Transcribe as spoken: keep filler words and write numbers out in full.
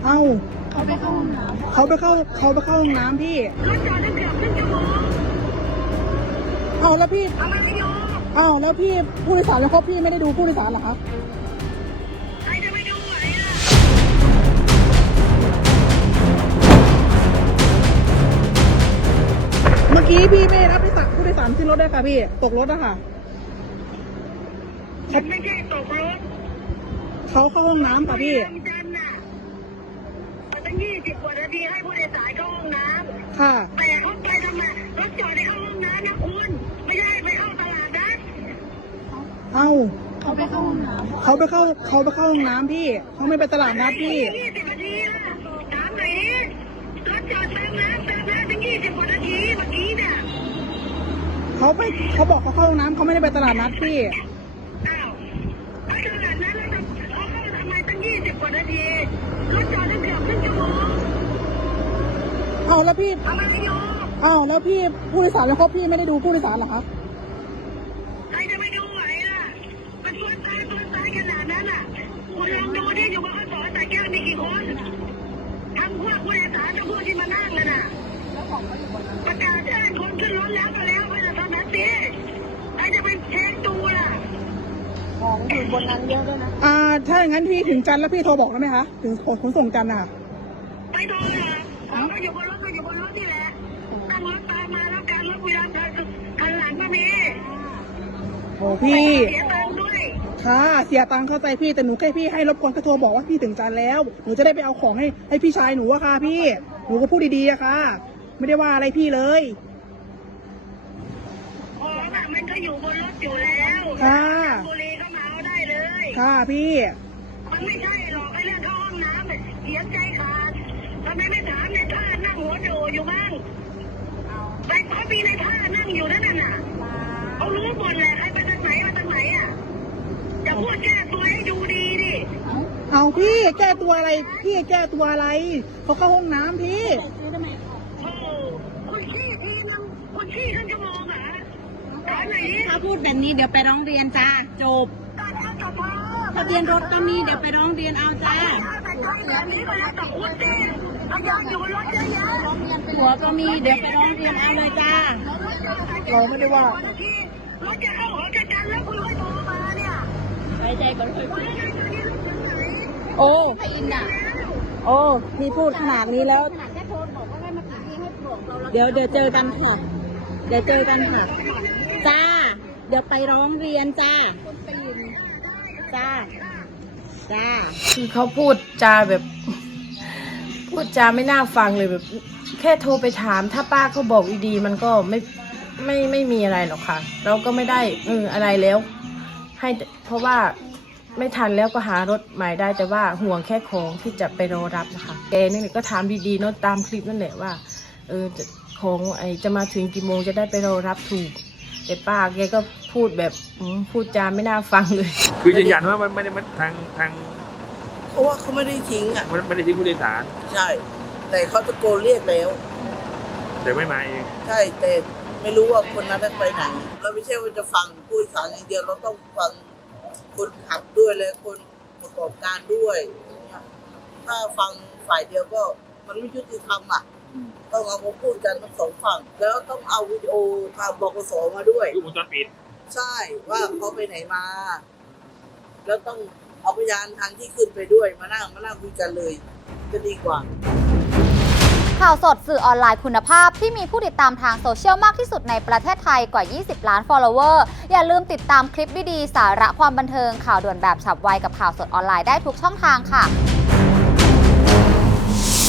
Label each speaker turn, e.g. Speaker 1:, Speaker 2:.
Speaker 1: เอ้า
Speaker 2: เขาไปเข้าห้องน้ำ
Speaker 1: เขาไปเข้าเขาไปเข้าห้องน้ำพี่
Speaker 2: รถจอดตั้งเกือบครึ่งชั่วโมง
Speaker 1: เอ้าแล้วพี่
Speaker 2: ทำไมไม่ดู
Speaker 1: เอ้าแล้วพี่ผู้โดยสารแล้วเขาพี่ไม่ได้ดูผู้โดยสารเหรอครับ
Speaker 2: ใครจะไปดูไหวอ่ะ
Speaker 1: เมื่อกี้พี่ไม่ได้รับผู้โดยสารผู้โดยสารขึ้นรถได้ค่ะพี่ตกรถอะค่ะ
Speaker 2: ฉันไม่ใช่ตกรถ
Speaker 1: เขาเข้าห้องน้ำค่ะพี่
Speaker 2: จันน่ะมาตั้งยี่สิบกว่านาทีให้ผู้โดยสารเข้าห้องน้ำ
Speaker 1: ค่ะ
Speaker 2: แต่รถไปทำไมรถจอดในเข้าห้องน้ำนะคุณไม่ใช่ไปเข้าตลาดนะ
Speaker 1: เอ้า
Speaker 2: เขาไปเข้าห้องน้ำ
Speaker 1: เขาไปเข้าเขาไปเข้าห้องน้ำพี่เขาไม่ไปตลาดนัดพี่
Speaker 2: ยี่สิบนาทีละน้ำไหนรถจอดเติมน้ำเติมน้ำตั้งยี่สิบกว่านาทีเมื่อกี้เนี่ย
Speaker 1: เขาไปเขาบอกเขาเข้าห้องน้ำเขาไม่ได้ไปตลาดนัดพี่
Speaker 2: อ้าวไปตลาดนัดแล้วจะเขาเข้าทำไมตั้งยี่สิบกว่านาทีรถจอดตั้งเกือบครึ่งชั่วโมง
Speaker 1: เอ้าแล้วพี่
Speaker 2: ทำไมไม่ดู
Speaker 1: เอ้าแล้วพี่ผู้โดยสารแล้วเขาพี่ไม่ได้ดูผู้โดยสารเหรอครับ
Speaker 2: ใครจะไปดูไหวล่ะมันชวนตายชวนตายขนาดนั้นอ่ะคุณลองดูดิอยู่บนข้อสอแต่แก้วมีกี่คนทั้งพวกผู้โดยสารทั้งพวกที่มานั่งเลยน่ะประกาศแจ้งคนขึ้นรถแล้วก็แล้วไปแต่ทำแบบนี้ใครจะไปเช็คดูล่ะ
Speaker 3: ของอยู่บนนั้นเยอะด้วยนะ
Speaker 1: อ่าถ้าอย่างนั้นพี่ถึงจันทร์แล้วพี่โทรบอกได้ไหมคะถึงขนส่งจันทร์น่ะ
Speaker 2: ไปโทรเลยของก็อยู่บนรถก็อยู่บนรถนี่แหละนั่งรถตามมาแล้วการรถวิลาคันคันหลังก็มี
Speaker 1: โอ้พี่
Speaker 2: เสียตังค์ด้วย
Speaker 1: ค่ะเสียตังค์เข้าใจพี่แต่หนูแค่พี่ให้รบกวนก็โทรบอกว่าพี่ถึงจันทร์แล้วหนูจะได้ไปเอาของให้ให้พี่ชายหนูอะค่ะพี่หนูก็พูดดีๆอะค่ะไม่ได้ว่าอะไรพี่เลย
Speaker 2: ของอะมันก็อยู่บนรถอยู่แล้ว
Speaker 1: ค่ะ
Speaker 2: บุรีก็มาเอาได้เลย
Speaker 1: ค่ะพี่
Speaker 2: มันไม่ใช่หรอกไอ้เรื่องเข้าห้องน้ำเสียใจขาดทำไมไม่ถามในท่านั่งหัวโดอยู่บ้างไปเขามีในท่านั่งอยู่นั่นน่ะเขารู้หมดแหละใครไปทางไหนมาทางไหนอ่ะจะพูดแก้ตัวให้ดูดีดิ
Speaker 1: เอาพี่แก้ตัวอะไรพี่แก้ตัวอะไรเขาเข้าห้องน้ำพี่
Speaker 2: โอ้คนขี้ทีนึงคนขี้ครึ่งชั่วโมงเหรอตอนไหน
Speaker 3: ถ้าพูดแบบนี้เดี๋ยวไปร้องเรียนจ้าจบ
Speaker 2: ตอนนี้กับพ่อ
Speaker 3: ทะเบียนรถก็มีเดี๋ยวไปร้องเรียนเอาจ้า
Speaker 2: แต่ใครแบบนี้ก็แล้วแต่คุณดิพยานอยู่บนรถเยอะแยะ
Speaker 3: หัวก็มีเดี๋ยวไปร้องเรียนเอาเลยจ้า
Speaker 1: เราไม่ได้ว่าร
Speaker 2: ถจะเข้าหัวจะจันแล้วคุณค่อยโทรมาเนี่ย
Speaker 3: ไปใจก่อนค่อยพูด
Speaker 1: โอ้
Speaker 3: ไปอินอ่ะ
Speaker 1: โอ้พี่พูดขนาดนี้แล้ว
Speaker 3: ขนาดแค่โทรบอกว่าได้มากี่ที่ให้บอกเราเดี๋ยวเดี๋ยวเจอกันค่ะเดี๋ยวเจอกันค่ะจ้าเดี๋ยวไปร้องเรียนจ้าจ้าจ้า
Speaker 4: คือเขาพูดจาแบบพูดจาไม่น่าฟังเลยแบบแค่โทรไปถามถ้าป้าเขาบอกดีๆมันก็ไม่ไม่ไม่มีอะไรหรอกค่ะเราก็ไม่ได้เอออะไรแล้วให้เพราะว่าไม่ทันแล้วก็หารถใหม่ได้แต่ว่าห่วงแค่ของที่จะไปรอรับนะคะแกนี่ก็ถามดีๆเนาะตามคลิปนั่นแหละว่าเออของไอจะมาถึงกี่โมงจะได้ไปรอรับถูกแต่ป้าแกก็พูดแบบพูดจาไม่น่าฟังเลย
Speaker 5: คือยืนยันว่ามันไม่ได้มันทางทาง
Speaker 6: เพราะว่าเขาไม่ได้ทิ้งอ่ะ
Speaker 5: มันไม่ได้ทิ้งผู้โดยสาร
Speaker 6: ใช่แต่เขาตะโกนเรียกแล้ว
Speaker 5: แต่ไม่มาเอง
Speaker 6: ใช่แต่ไม่รู้ว่าคนนั้นไปไหนเราไม่ใช่ว่าจะฟังผู้โดยสารอย่างเดียวเราต้องฟังคนขับด้วยและคนประกอบการด้วยถ้าฟังฝ่ายเดียวก็มันไม่ยุติธรรมอ่ะต้องเอามาพูดกันทั้งสองฝั่งแล้วต้องเอาวิดีโอทางบกสมาด้วย
Speaker 5: วงจรปิด
Speaker 6: ใช่ว่าเขาไปไหนมาแล้วต้องเอาพยานทางที่ขึ้นไปด้วยมานั่งมานั่งคุยกันเลยจะดีกว่า
Speaker 7: ข่าวสดสื่อออนไลน์คุณภาพที่มีผู้ติดตามทางโซเชียลมากที่สุดในประเทศไทยกว่ายี่สิบล้าน follower อย่าลืมติดตามคลิปดีๆสาระความบันเทิงข่าวด่วนแบบฉับไวกับข่าวสดออนไลน์ได้ทุกช่องทางค่ะ